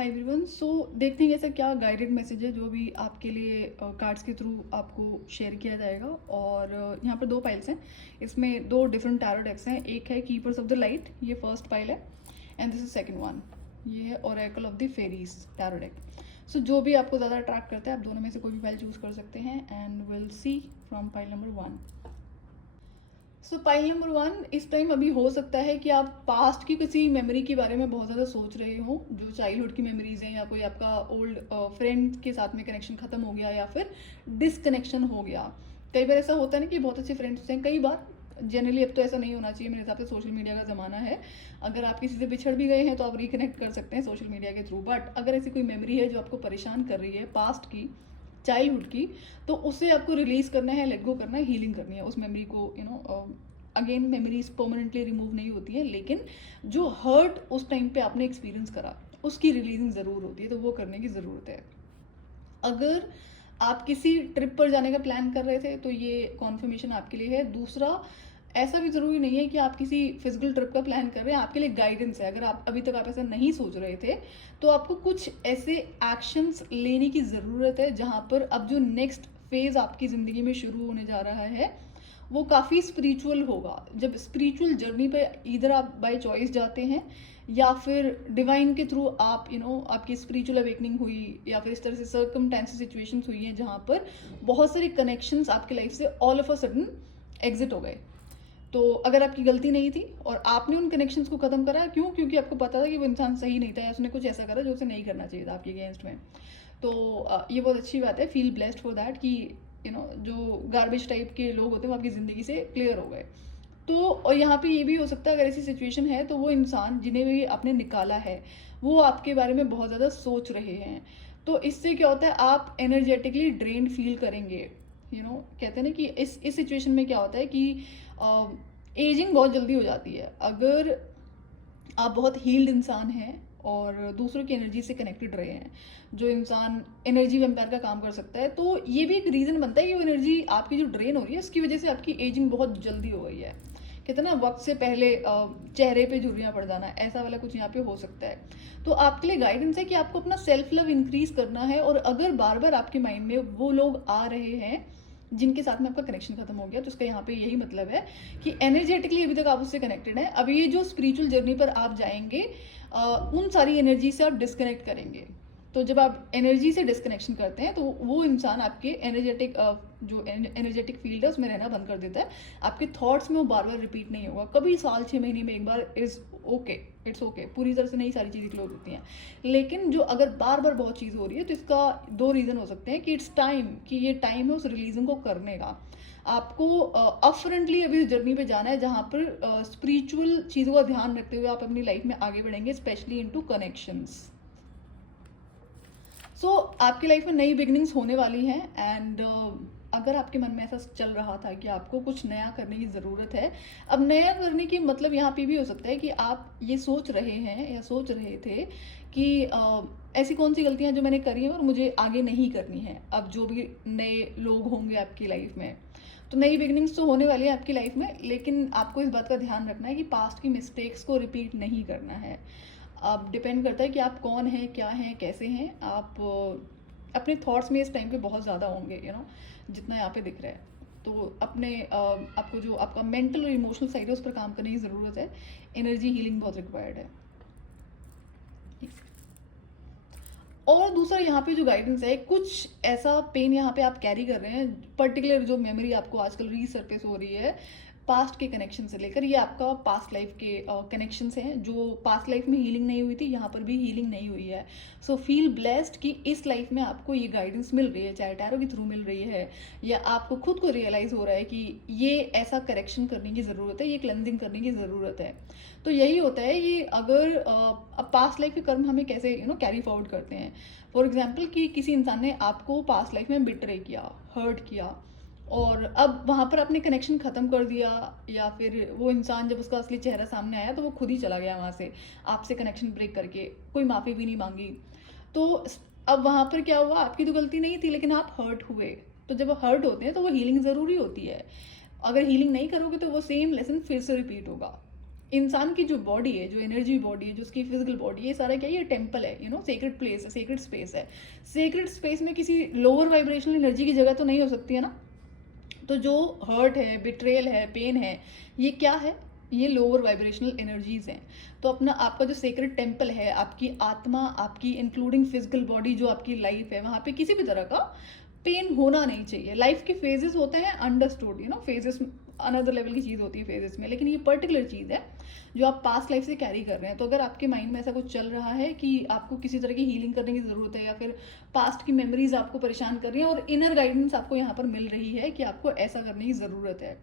Hi everyone. सो देखते हैं ऐसा क्या गाइडेड मैसेज है जो भी आपके लिए कार्ड्स के थ्रू आपको शेयर किया जाएगा। और यहाँ पर दो फाइल्स हैं, इसमें दो डिफरेंट टैरो डेक्स हैं। एक है कीपर्स ऑफ द लाइट, ये फर्स्ट फाइल है, and this is second one, ये है oracle of the fairies tarot deck. So जो भी आपको ज़्यादा अट्रैक्ट करता है आप दोनों में से कोई भी फाइल चूज़ कर सकते हैं and will see from file number 1। So file number 1, इस टाइम अभी हो सकता है कि आप पास्ट की किसी मेमोरी के बारे में बहुत ज़्यादा सोच रहे हो, जो चाइल्डहुड की मेमोरीज हैं, या कोई आपका ओल्ड फ्रेंड के साथ में कनेक्शन ख़त्म हो गया या फिर डिसकनेक्शन हो गया। कई बार ऐसा होता है ना कि बहुत अच्छे फ्रेंड्स हैं, कई बार जनरली, अब तो ऐसा नहीं होना चाहिए मेरे हिसाब से, सोशल मीडिया का ज़माना है। अगर आप किसी से बिछड़ भी गए हैं तो आप रिकनेक्ट कर सकते हैं सोशल मीडिया के थ्रू। बट अगर ऐसी कोई मेमोरी है जो आपको परेशान कर रही है पास्ट की, चाइल्डहुड की, तो उसे आपको रिलीज करना है, लेट गो करना है, हीलिंग करनी है उस मेमोरी को। अगेन मेमोरीज परमानेंटली रिमूव नहीं होती है, लेकिन जो हर्ट उस टाइम पे आपने एक्सपीरियंस करा उसकी रिलीजिंग ज़रूर होती है, तो वो करने की ज़रूरत है। अगर आप किसी ट्रिप पर जाने का प्लान कर रहे थे तो ये कॉन्फर्मेशन आपके लिए है। दूसरा, ऐसा भी ज़रूरी नहीं है कि आप किसी फिजिकल ट्रिप का प्लान कर रहे हैं, आपके लिए गाइडेंस है। अगर आप अभी तक आप ऐसा नहीं सोच रहे थे तो आपको कुछ ऐसे एक्शंस लेने की ज़रूरत है जहाँ पर अब जो नेक्स्ट फेज़ आपकी ज़िंदगी में शुरू होने जा रहा है वो काफ़ी स्पिरिचुअल होगा। जब स्पिरिचुअल जर्नी पे इधर आप बाय चॉइस जाते हैं या फिर डिवाइन के थ्रू आप आपकी स्पिरिचुअल अवेकनिंग हुई, या फिर इस तरह से सर्कमटेंसेस सिचुएशंस हुई हैं जहाँ पर बहुत सारे कनेक्शंस आपके लाइफ से all of a sudden exit हो गए। तो अगर आपकी गलती नहीं थी और आपने उन कनेक्शंस को ख़त्म करा, क्यों? क्योंकि आपको पता था कि वो इंसान सही नहीं था या उसने कुछ ऐसा करा जो उसे नहीं करना चाहिए था आपके अगेंस्ट में। तो ये बहुत अच्छी बात है, फील ब्लेस्ड फॉर दैट कि जो गार्बेज टाइप के लोग होते हैं वो आपकी ज़िंदगी से क्लियर हो गए। तो और यहाँ पे ये भी हो सकता है, अगर ऐसी सिचुएशन है तो वो इंसान जिन्हें भी आपने निकाला है वो आपके बारे में बहुत ज़्यादा सोच रहे हैं। तो इससे क्या होता है, आप एनर्जेटिकली ड्रेन्ड फील करेंगे। कहते हैं ना कि इस सिचुएशन में क्या होता है कि एजिंग बहुत जल्दी हो जाती है। अगर आप बहुत हील्ड इंसान हैं और दूसरों की एनर्जी से कनेक्टेड रहे हैं, जो इंसान एनर्जी वेम्पायर का काम कर सकता है, तो ये भी एक रीज़न बनता है कि वो एनर्जी आपकी जो ड्रेन हो रही है उसकी वजह से आपकी एजिंग बहुत जल्दी हो गई है। कहते हैं ना, वक्त से पहले चेहरे पे झुर्रियाँ पड़ जाना, ऐसा वाला कुछ यहाँ पे हो सकता है। तो आपके लिए गाइडेंस है कि आपको अपना सेल्फ लव इंक्रीज करना है। और अगर बार बार आपके माइंड में वो लोग आ रहे हैं जिनके साथ में आपका कनेक्शन खत्म हो गया, तो उसका यहाँ पे यही मतलब है कि एनर्जेटिकली अभी तक आप उससे कनेक्टेड हैं। अब ये जो स्पिरिचुअल जर्नी पर आप जाएंगे, उन सारी एनर्जी से आप डिस्कनेक्ट करेंगे। तो जब आप एनर्जी से डिस्कनेक्शन करते हैं तो वो इंसान आपके जो एनर्जेटिक फील्ड है उसमें रहना बंद कर देता है। आपके थॉट्स में वो बार बार रिपीट नहीं होगा, कभी साल 6 महीने में एक बार इट्स ओके, पूरी तरह से नहीं सारी चीज़ें क्लोज होती हैं। लेकिन जो अगर बार बार बहुत चीज़ हो रही है तो इसका दो रीज़न हो सकते हैं कि इट्स टाइम, कि ये टाइम है उस रिलीजिंग को करने का। आपको अपफ्रंटली अभी इस जर्नी पे जाना है जहाँ पर स्पिरिचुअल चीज़ों का ध्यान रखते हुए आप अपनी लाइफ में आगे बढ़ेंगे, स्पेशली इनटू कनेक्शंस। सो आपकी लाइफ में नई बिगनिंग्स होने वाली हैं। एंड अगर आपके मन में ऐसा चल रहा था कि आपको कुछ नया करने की ज़रूरत है, अब नया करने की मतलब यहाँ पे भी हो सकता है कि आप ये सोच रहे हैं या सोच रहे थे कि ऐसी कौन सी गलतियाँ जो मैंने करी हैं और मुझे आगे नहीं करनी है। अब जो भी नए लोग होंगे आपकी लाइफ में, तो नई बिगनिंग्स तो होने वाली है आपकी लाइफ में, लेकिन आपको इस बात का ध्यान रखना है कि पास्ट की मिस्टेक्स को रिपीट नहीं करना है। अब डिपेंड करता है कि आप कौन हैं, क्या हैं, कैसे हैं। आप अपने थॉट्स में इस टाइम पे बहुत ज़्यादा होंगे, जितना यहाँ पे दिख रहा है। तो अपने आपको जो आपका मेंटल और इमोशनल साइड है उस पर काम करने की ज़रूरत है। एनर्जी हीलिंग बहुत रिक्वायर्ड है। और दूसरा यहाँ पे जो गाइडेंस है, कुछ ऐसा पेन यहाँ पे आप कैरी कर रहे हैं, पर्टिकुलर जो मेमोरी आपको आजकल रीसर्फेस हो रही है पास्ट के कनेक्शन से लेकर, ये आपका पास्ट लाइफ के कनेक्शंस हैं जो पास्ट लाइफ में हीलिंग नहीं हुई थी, यहाँ पर भी हीलिंग नहीं हुई है। सो फील ब्लेस्ड कि इस लाइफ में आपको ये गाइडेंस मिल रही है, चाहे टैरो के थ्रू मिल रही है या आपको खुद को रियलाइज़ हो रहा है कि ये ऐसा करेक्शन करने की ज़रूरत है, ये क्लेंजिंग करने की ज़रूरत है। तो यही होता है ये, अगर अब पास्ट लाइफ के कर्म हमें कैसे कैरी फॉरवर्ड करते हैं। फॉर एग्जाम्पल कि किसी इंसान ने आपको पास्ट लाइफ में बिट्रे किया, हर्ट किया, और अब वहाँ पर आपने कनेक्शन ख़त्म कर दिया, या फिर वो इंसान जब उसका असली चेहरा सामने आया तो वो खुद ही चला गया वहाँ से, आपसे कनेक्शन ब्रेक करके, कोई माफ़ी भी नहीं मांगी। तो अब वहाँ पर क्या हुआ, आपकी तो गलती नहीं थी लेकिन आप हर्ट हुए। तो जब हर्ट होते हैं तो वो हीलिंग ज़रूरी होती है। अगर हीलिंग नहीं करोगे तो वो सेम लेसन फिर से रिपीट होगा। इंसान की जो बॉडी है, जो एनर्जी बॉडी है, जो उसकी फिजिकल बॉडी है, ये सारा क्या है, ये टेम्पल है, सेक्रेट प्लेस है, सेक्रेट स्पेस है। सेक्रेट स्पेस में किसी लोअर वाइब्रेशनल एनर्जी की जगह तो नहीं हो सकती है ना। तो जो हर्ट है, बिट्रेयल है, पेन है, ये क्या है, ये लोअर वाइब्रेशनल एनर्जीज हैं। तो अपना आपका जो सेक्रेट टेम्पल है, आपकी आत्मा, आपकी इंक्लूडिंग फिजिकल बॉडी, जो आपकी लाइफ है, वहाँ पे किसी भी तरह का पेन होना नहीं चाहिए। लाइफ के फेजेस होते हैं, अंडरस्टूड, फेजेस अनदर लेवल की चीज़ होती है फेजेस में, लेकिन ये पर्टिकुलर चीज़ है जो आप पास्ट लाइफ से कैरी कर रहे हैं। तो अगर आपके माइंड में ऐसा कुछ चल रहा है कि आपको किसी तरह की हीलिंग करने की ज़रूरत है, या फिर पास्ट की मेमोरीज आपको परेशान कर रही हैं और इनर गाइडेंस आपको यहाँ पर मिल रही है कि आपको ऐसा करने की ज़रूरत है,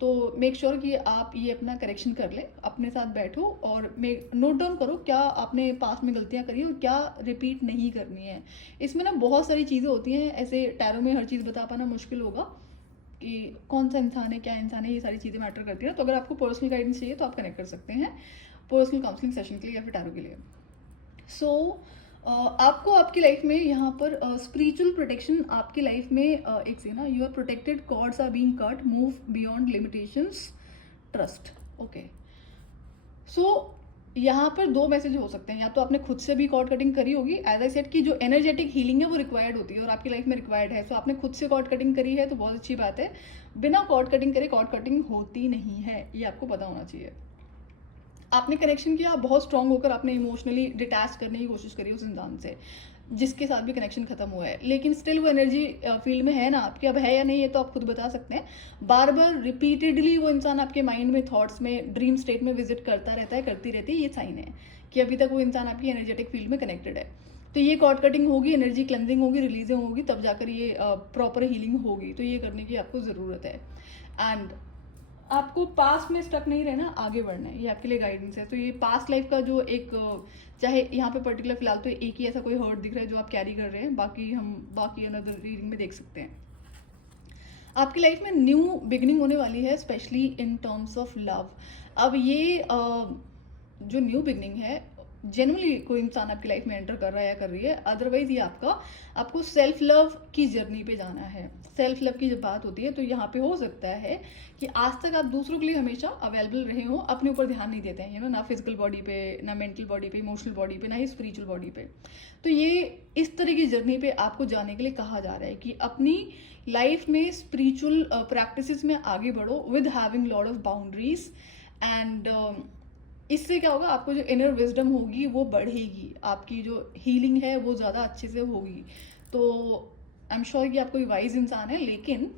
तो मेक श्योर कि आप ये अपना करेक्शन कर लें, अपने साथ बैठो और नोट डाउन करो क्या आपने पास्ट में गलतियाँ करी और क्या रिपीट नहीं करनी है। इसमें ना बहुत सारी चीज़ें होती हैं, ऐसे टैरो में हर चीज़ बता पाना मुश्किल होगा कि कौन सा इंसान है, क्या इंसान है, ये सारी चीज़ें मैटर करती हैं। तो अगर आपको पर्सनल गाइडेंस चाहिए तो आप कनेक्ट कर सकते हैं पर्सनल काउंसलिंग सेशन के लिए या फिर टैरो के लिए। सो आपको आपकी लाइफ में यहाँ पर स्पिरिचुअल प्रोटेक्शन आपकी लाइफ में एक से ना, you are protected, cords are being cut, move beyond limitations, trust. Okay, so यहाँ पर दो मैसेज हो सकते हैं, या तो आपने खुद से भी कॉर्ड कटिंग करी होगी, एज आई सेड कि जो एनर्जेटिक हीलिंग है वो रिक्वायर्ड होती है और आपकी लाइफ में रिक्वायर्ड है। सो आपने खुद से कॉर्ड कटिंग करी है तो बहुत अच्छी बात है। बिना कॉर्ड कटिंग करे कॉर्ड कटिंग होती नहीं है, ये आपको पता होना चाहिए। आपने कनेक्शन किया, बहुत स्ट्रांग होकर आपने इमोशनली डिटैच करने की कोशिश करी उस इंसान से जिसके साथ भी कनेक्शन खत्म हुआ है, लेकिन स्टिल वो एनर्जी फील्ड में है ना आपके, अब है या नहीं ये तो आप खुद बता सकते हैं। बार बार रिपीटेडली वो इंसान आपके माइंड में, थॉट्स में, ड्रीम स्टेट में विजिट करता रहता है, करती रहती है, ये साइन है कि अभी तक वो इंसान आपकी एनर्जेटिक फील्ड में कनेक्टेड है। तो ये कॉर्ड कटिंग होगी, एनर्जी क्लेंजिंग होगी, रिलीजिंग होगी, तब जाकर ये प्रॉपर हीलिंग होगी। तो ये करने की आपको ज़रूरत है। एंड आपको पास्ट में स्टक नहीं रहना, आगे बढ़ना है, ये आपके लिए गाइडेंस है। तो ये पास्ट लाइफ का जो एक, चाहे यहाँ पे पर्टिकुलर फिलहाल तो एक ही ऐसा कोई हर्ट दिख रहा है जो आप कैरी कर रहे हैं, बाकी हम बाकी अनदर रीडिंग में देख सकते हैं। आपकी लाइफ में न्यू बिगिनिंग होने वाली है, specially in terms of love. अब ये जो न्यू बिगिनिंग है, जेन्युइनली कोई इंसान आपकी लाइफ में एंटर कर रहा है या कर रही है, अदरवाइज ये आपको सेल्फ लव की जर्नी पे जाना है। सेल्फ लव की जब बात होती है तो यहाँ पे हो सकता है कि आज तक आप दूसरों के लिए हमेशा अवेलेबल रहे हो, अपने ऊपर ध्यान नहीं देते हैं, ना फिजिकल बॉडी पे, ना मेंटल बॉडी पे, इमोशनल बॉडी पे, ना ही स्पिरिचुअल बॉडी पे। तो ये इस तरह की जर्नी पे आपको जाने के लिए कहा जा रहा है कि अपनी लाइफ में स्पिरिचुअल प्रैक्टिसेस में आगे बढ़ो with having lot of boundaries. And इससे क्या होगा, आपको जो इनर विजडम होगी वो बढ़ेगी, आपकी जो हीलिंग है वो ज़्यादा अच्छे से होगी। तो आई एम श्योर कि आप कोई वाइज इंसान है, लेकिन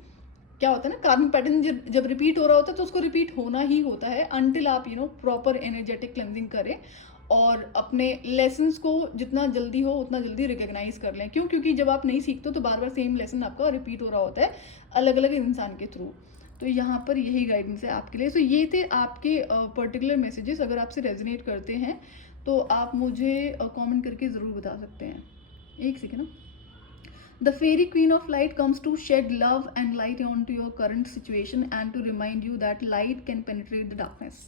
क्या होता है ना, कार्मिक पैटर्न जब रिपीट हो रहा होता है तो उसको रिपीट होना ही होता है अनटिल आप प्रॉपर एनर्जेटिक क्लेंजिंग करें और अपने लेसन्स को जितना जल्दी हो उतना जल्दी रिकॉग्नाइज कर लें। क्यों? क्योंकि जब आप नहीं सीखते तो बार बार सेम लेसन आपका रिपीट हो रहा होता है अलग अलग इंसान के थ्रू। तो यहाँ पर यही गाइडेंस है आपके लिए। सो ये थे आपके पर्टिकुलर मैसेजेस। अगर आपसे रेजोनेट करते हैं तो आप मुझे कमेंट करके ज़रूर बता सकते हैं। एक सेकेंड ना। The fairy queen of light comes to shed love and light onto your current situation and to remind you that light can penetrate the darkness.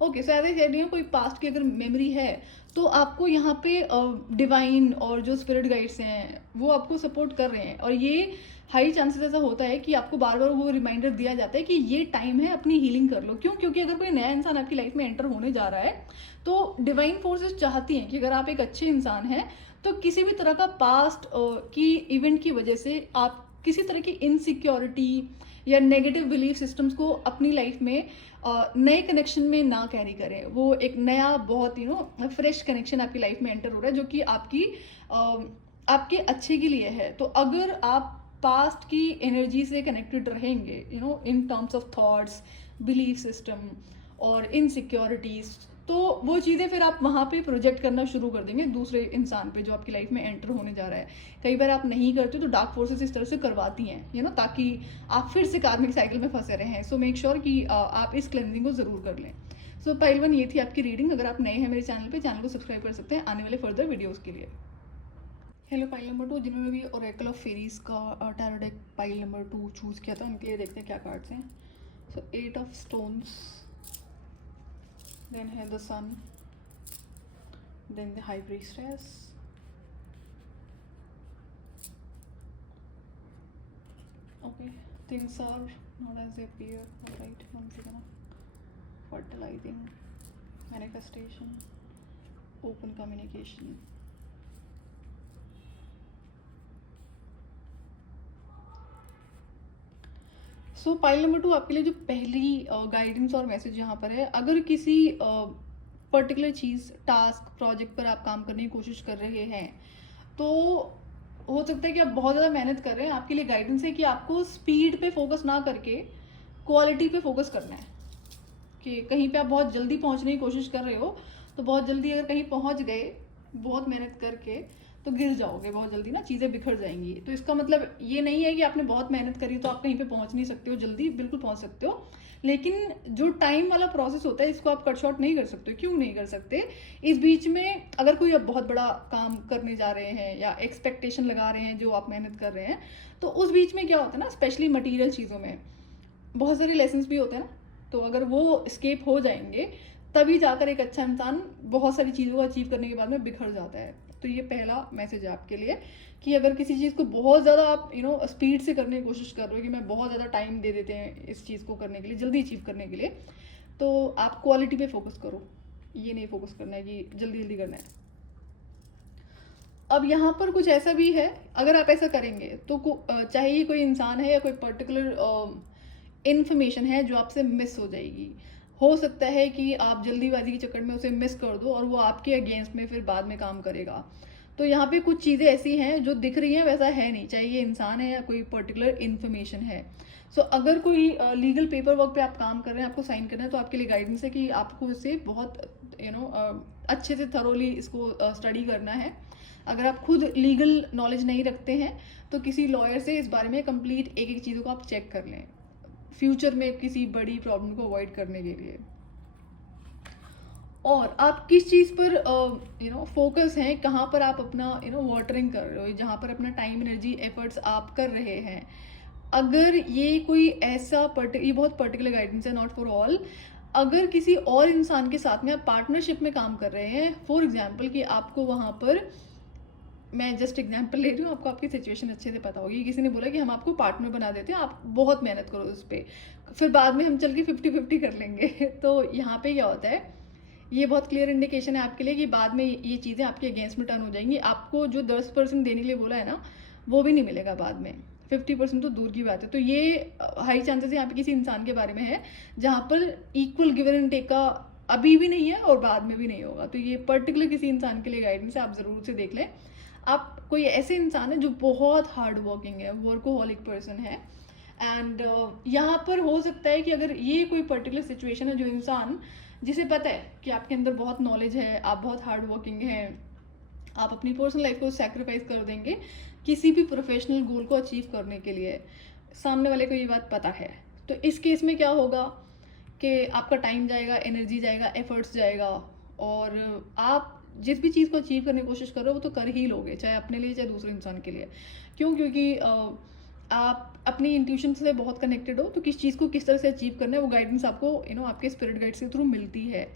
Okay, so as I said, कोई past की अगर memory है तो आपको यहाँ पे divine और जो स्पिरिट गाइड्स हैं वो आपको सपोर्ट कर रहे हैं, और ये हाई चांसेस ऐसा होता है कि आपको बार बार वो रिमाइंडर दिया जाता है कि ये टाइम है, अपनी हीलिंग कर लो। क्यों? क्योंकि अगर कोई नया इंसान आपकी लाइफ में एंटर होने जा रहा है तो डिवाइन फोर्सेस चाहती हैं कि अगर आप एक अच्छे इंसान हैं तो किसी भी तरह का पास्ट की इवेंट की वजह से आप किसी तरह की इनसिक्योरिटी या नेगेटिव बिलीफ सिस्टम्स को अपनी लाइफ में नए कनेक्शन में ना कैरी करें। वो एक नया बहुत फ्रेश कनेक्शन आपकी लाइफ में एंटर हो रहा है जो कि आपके अच्छे के लिए है। तो अगर आप पास्ट की एनर्जी से कनेक्टेड रहेंगे in terms of thoughts, belief system और इनसिक्योरिटीज, तो वो चीज़ें फिर आप वहाँ पे प्रोजेक्ट करना शुरू कर देंगे दूसरे इंसान पे जो आपकी लाइफ में एंटर होने जा रहा है। कई बार आप नहीं करते तो डार्क फोर्सेस इस तरह से करवाती हैं ताकि आप फिर से कार्मिक साइकिल में फंसे रहें। सो मेक श्योर कि आप इस क्लेंजिंग को ज़रूर कर लें। सो पहली वन ये थी आपकी रीडिंग। अगर आप नए हैं मेरे चैनल को सब्सक्राइब कर सकते हैं आने वाले फर्दर वीडियोज़ के लिए। हेलो, पाइल नंबर 2 जिन्होंने भी ओरेकल ऑफ फेरीज का tarot deck pile number 2 choose किया था उनके लिए देखते हैं क्या कार्ड्स हैं। सो 8 ऑफ स्टोन्स, then है the sun, then the high priestess, okay, things are not as they appear, alright, one second, fertilizing, manifestation, open communication. So pile number 2 आपके लिए जो पहली गाइडेंस और मैसेज यहाँ पर है, अगर किसी पर्टिकुलर चीज़, टास्क, प्रोजेक्ट पर आप काम करने की कोशिश कर रहे हैं, तो हो सकता है कि आप बहुत ज़्यादा मेहनत कर रहे हैं। आपके लिए गाइडेंस है कि आपको स्पीड पे फोकस ना करके क्वालिटी पे फोकस करना है। कि कहीं पे आप बहुत जल्दी पहुंचने की कोशिश कर रहे हो, तो बहुत जल्दी अगर कहीं पहुंच गए बहुत मेहनत करके, तो गिर जाओगे बहुत जल्दी ना, चीज़ें बिखर जाएंगी। तो इसका मतलब ये नहीं है कि आपने बहुत मेहनत करी तो आप कहीं पे पहुंच नहीं सकते हो जल्दी, बिल्कुल पहुंच सकते हो, लेकिन जो टाइम वाला प्रोसेस होता है इसको आप कट शॉर्ट नहीं कर सकते। क्यों नहीं कर सकते? इस बीच में अगर कोई अब बहुत बड़ा काम करने जा रहे हैं या एक्सपेक्टेशन लगा रहे हैं जो आप मेहनत कर रहे हैं, तो उस बीच में क्या होता है ना, स्पेशली मटीरियल चीज़ों में बहुत सारे लेसन्स भी होते हैं ना, तो अगर वो स्केप हो जाएंगे तभी जाकर एक अच्छा इंसान बहुत सारी चीज़ों को अचीव करने के बाद में बिखर जाता है। तो ये पहला मैसेज है आपके लिए कि अगर किसी चीज़ को बहुत ज़्यादा आप स्पीड से करने की कोशिश कर रहे हो कि मैं बहुत ज़्यादा टाइम दे देते हैं इस चीज़ को करने के लिए, जल्दी अचीव करने के लिए, तो आप क्वालिटी पे फोकस करो। ये नहीं फोकस करना है कि जल्दी जल्दी करना है। अब यहाँ पर कुछ ऐसा भी है, अगर आप ऐसा करेंगे तो चाहे ये कोई इंसान है या कोई पर्टिकुलर इन्फॉर्मेशन है जो आपसे मिस हो जाएगी। हो सकता है कि आप जल्दीबाजी के चक्कर में उसे मिस कर दो और वो आपके अगेंस्ट में फिर बाद में काम करेगा। तो यहाँ पे कुछ चीज़ें ऐसी हैं जो दिख रही हैं वैसा है नहीं, चाहे ये इंसान है या कोई पर्टिकुलर इन्फॉर्मेशन है। सो अगर कोई लीगल पेपर वर्क पे आप काम कर रहे हैं, आपको साइन करना है, तो आपके लिए गाइडेंस है कि आपको इसे बहुत अच्छे से थरोली इसको स्टडी करना है। अगर आप खुद लीगल नॉलेज नहीं रखते हैं तो किसी लॉयर से इस बारे में कंप्लीट एक एक चीज़ों को आप चेक कर लें, फ्यूचर में किसी बड़ी प्रॉब्लम को अवॉइड करने के लिए। और आप किस चीज़ पर फोकस हैं, कहाँ पर आप अपना वाटरिंग कर रहे हो, जहाँ पर अपना टाइम, एनर्जी, एफर्ट्स आप कर रहे हैं। अगर ये कोई ऐसा ये बहुत पर्टिकुलर गाइडेंस है, नॉट फॉर ऑल। अगर किसी और इंसान के साथ में आप पार्टनरशिप में काम कर रहे हैं, फॉर एग्जाम्पल कि आपको वहाँ पर, मैं जस्ट एग्जांपल ले रही हूँ, आपको आपकी सिचुएशन अच्छे से पता होगी, किसी ने बोला कि हम आपको पार्टनर बना देते हैं, आप बहुत मेहनत करो उस पर, फिर बाद में हम चल के 50-50 कर लेंगे। तो यहाँ पे क्या होता है, ये बहुत क्लियर इंडिकेशन है आपके लिए कि बाद में ये चीज़ें आपके अगेंस्ट में टर्न हो जाएंगी। आपको जो 10% देने के लिए बोला है ना, वो भी नहीं मिलेगा बाद में, 50% तो दूर की बात है। तो ये हाई चांसेस यहाँ पे किसी इंसान के बारे में है जहाँ पर इक्वल गिवन एंड टेक का अभी भी नहीं है और बाद में भी नहीं होगा। तो ये पर्टिकुलर किसी इंसान के लिए गाइडेंस है, आप ज़रूर से देख लें। आप कोई ऐसे इंसान है जो बहुत हार्ड वर्किंग है, वर्कोहॉलिक पर्सन है, एंड यहाँ पर हो सकता है कि अगर ये कोई पर्टिकुलर सिचुएशन है, जो इंसान जिसे पता है कि आपके अंदर बहुत नॉलेज है, आप बहुत हार्ड वर्किंग हैं, आप अपनी पर्सनल लाइफ को सैक्रिफाइस कर देंगे किसी भी प्रोफेशनल गोल को अचीव करने के लिए, सामने वाले को ये बात पता है, तो इस केस में क्या होगा कि आपका टाइम जाएगा, एनर्जी जाएगा, एफर्ट्स जाएगा, और आप जिस भी चीज़ को अचीव करने की कोशिश कर रहे हो वो तो कर ही लोगे, चाहे अपने लिए चाहे दूसरे इंसान के लिए। क्यों? क्योंकि आप अपनी इंट्यूशन से बहुत कनेक्टेड हो, तो किस चीज़ को किस तरह से अचीव करना है वो गाइडेंस आपको आपके स्पिरिट गाइड्स के थ्रू मिलती है।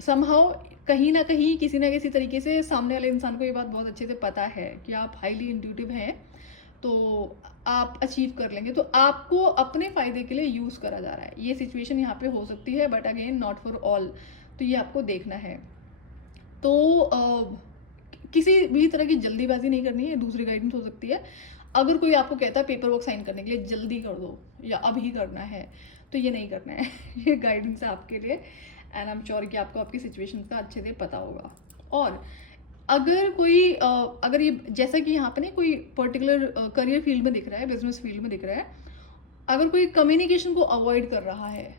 समहाउ कहीं ना कहीं किसी ना किसी तरीके से सामने वाले इंसान को ये बात बहुत अच्छे से पता है कि आप हाईली इंट्यूटिव हैं, तो आप अचीव कर लेंगे। तो आपको अपने फ़ायदे के लिए यूज़ करा जा रहा है। ये सिचुएशन यहाँ पे हो सकती है, but again not for all, तो ये आपको देखना है। तो किसी भी तरह की जल्दीबाजी नहीं करनी है, दूसरी गाइडेंस हो सकती है। अगर कोई आपको कहता है पेपर वर्क साइन करने के लिए जल्दी कर दो या अभी करना है, तो ये नहीं करना है। ये गाइडेंस है आपके लिए, एंड आई एम श्योर कि आपको आपकी सिचुएशन का अच्छे से पता होगा। और अगर कोई अगर ये जैसा कि यहाँ पे ना कोई पर्टिकुलर करियर फील्ड में दिख रहा है, बिजनेस फील्ड में दिख रहा है, अगर कोई कम्युनिकेशन को अवॉइड कर रहा है,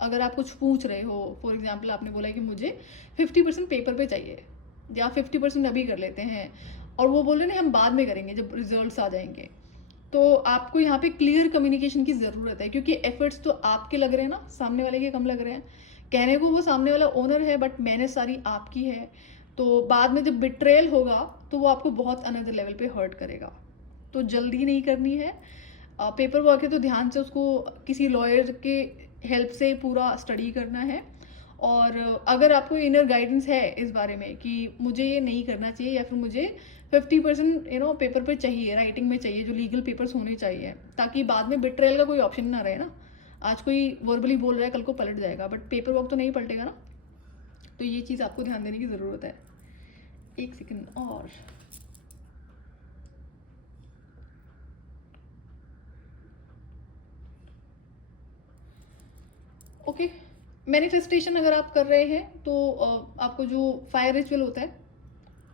अगर आप कुछ पूछ रहे हो, फॉर एग्जाम्पल आपने बोला कि मुझे 50% पेपर पे चाहिए या 50% अभी कर लेते हैं, और वो बोल रहे हैं हम बाद में करेंगे जब रिजल्ट्स आ जाएंगे, तो आपको यहाँ पे क्लियर कम्युनिकेशन की ज़रूरत है, क्योंकि एफर्ट्स तो आपके लग रहे हैं ना, सामने वाले के कम लग रहे हैं। कहने को वो सामने वाला ओनर है, बट मेहनत सारी आपकी है, तो बाद में जब बिट्रेयल होगा तो वो आपको बहुत अनदर लेवल पे हर्ट करेगा। तो जल्दी नहीं करनी है। पेपर वर्क है तो ध्यान से उसको किसी लॉयर के हेल्प से पूरा स्टडी करना है। और अगर आपको इनर गाइडेंस है इस बारे में कि मुझे ये नहीं करना चाहिए, या फिर मुझे 50% पेपर पे चाहिए, राइटिंग में चाहिए, जो लीगल पेपर्स होने चाहिए, ताकि बाद में बिट्रेयल का कोई ऑप्शन ना रहे ना। आज कोई वर्बली बोल रहा है, कल को पलट जाएगा, बट पेपर वर्क तो नहीं पलटेगा ना। तो ये चीज़ आपको ध्यान देने की ज़रूरत है। एक सेकेंड और ओके। मैनिफेस्टेशन अगर आप कर रहे हैं तो आपको जो फायर रिचुअल होता है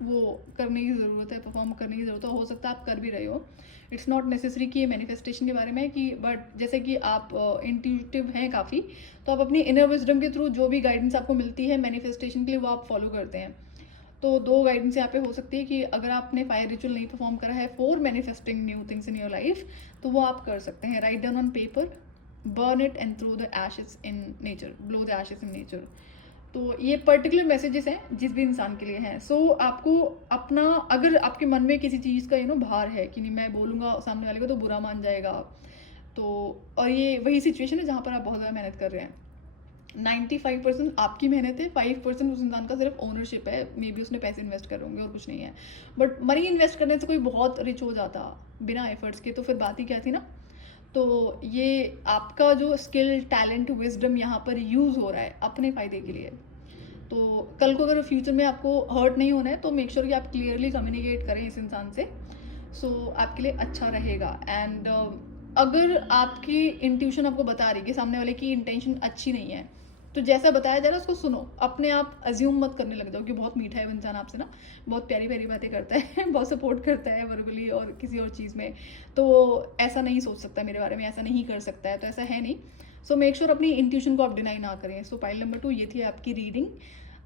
वो करने की ज़रूरत है, परफॉर्म करने की ज़रूरत है। हो सकता है आप कर भी रहे हो, इट्स नॉट नेसेसरी कि ये मैनिफेस्टेशन के बारे में है कि, बट जैसे कि आप इंट्यूटिव हैं काफ़ी, तो आप अपनी इनर विजडम के थ्रू जो भी गाइडेंस आपको मिलती है मैनिफेस्टेशन के लिए वो आप फॉलो करते हैं। तो दो गाइडेंस यहाँ पे हो सकती है कि अगर आपने फायर रिचुअल नहीं परफॉर्म करा है for manifesting new things in your life, तो वो आप कर सकते हैं। Write down on paper, burn it and throw the ashes in nature, blow the ashes in nature. तो ये पर्टिकुलर मैसेजेस हैं जिस भी इंसान के लिए हैं। सो आपको अपना, अगर आपके मन में किसी चीज़ का भार है कि नहीं मैं बोलूँगा सामने वाले को तो बुरा मान जाएगा, तो और ये वही सिचुएशन है जहाँ पर आप बहुत ज़्यादा मेहनत कर रहे हैं। 95% आपकी मेहनत है, 5% उस इंसान का सिर्फ ओनरशिप है, मे बी उसने पैसे इन्वेस्ट कर होंगे और कुछ नहीं है। बट मनी इन्वेस्ट करने से कोई बहुत रिच हो जाता बिना एफर्ट्स के, तो फिर बात ही क्या थी ना। तो ये आपका जो स्किल, टैलेंट, विजडम यहाँ पर यूज़ हो रहा है अपने फ़ायदे के लिए। तो कल को अगर फ्यूचर में आपको हर्ट नहीं होना है तो मेक श्योर कि आप क्लियरली कम्युनिकेट करें इस इंसान से, सो आपके लिए अच्छा रहेगा। एंड अगर आपकी इंट्यूशन आपको बता रही है कि सामने वाले की इंटेंशन अच्छी नहीं है, तो जैसा बताया जा रहा है उसको सुनो, अपने आप अज्यूम मत करने लग जाओ कि बहुत मीठा है इंसान आपसे ना, बहुत प्यारी प्यारी बातें करता है बहुत सपोर्ट करता है वर्बली और किसी और चीज़ में, तो ऐसा नहीं सोच सकता मेरे बारे में, ऐसा नहीं कर सकता है, तो ऐसा है नहीं। सो मेक श्योर अपनी इंट्यूशन को आप डिनाई ना करें। सो पाइल नंबर 2 ये थी आपकी रीडिंग।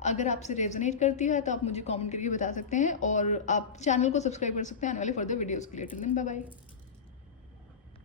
अगर आपसे रेजोनेट करती है तो आप मुझे कमेंट करके बता सकते हैं और आप चैनल को सब्सक्राइब कर सकते हैं आने वाले फर्दर वीडियोज़ के लिए। Till then bye bye.